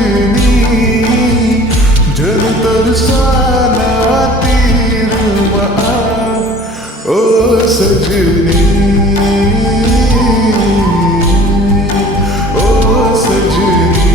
सजनी जल तरसाना तीर महा ओ सजनी ओ सजनी।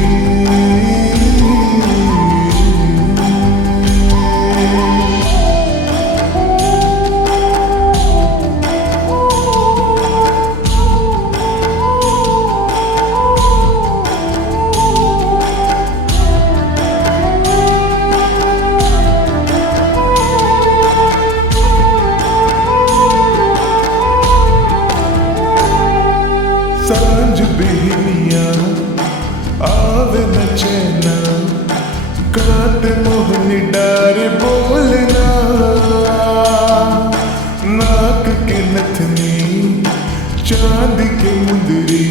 सांझ बिहनिया आवे न चैना काट मोहनी डार बोलना नाक के नथनी चांद के मुंदरी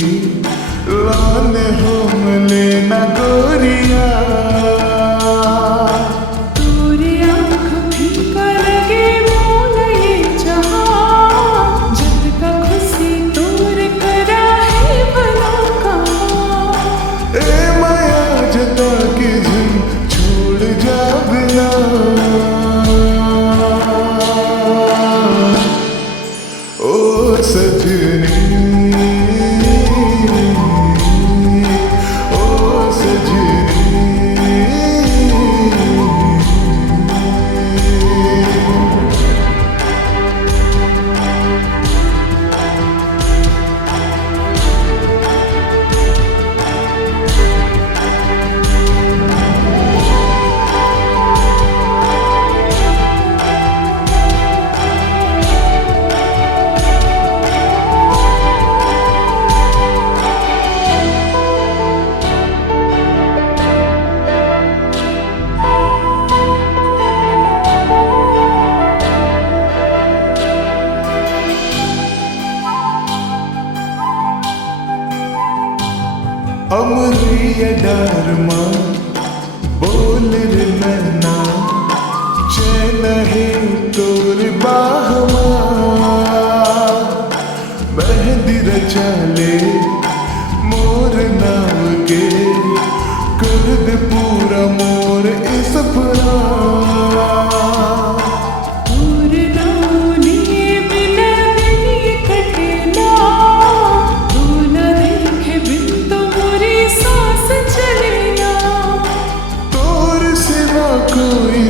लाने हो मले ना गोरिया। ओ सजनी ओ सजनी। अमरिया डारमा बोल रे नैना चैन है तोर बाहमा मेहंदी रचाले मोर नाव के कर दे पूरा मोर इस सपना। कोई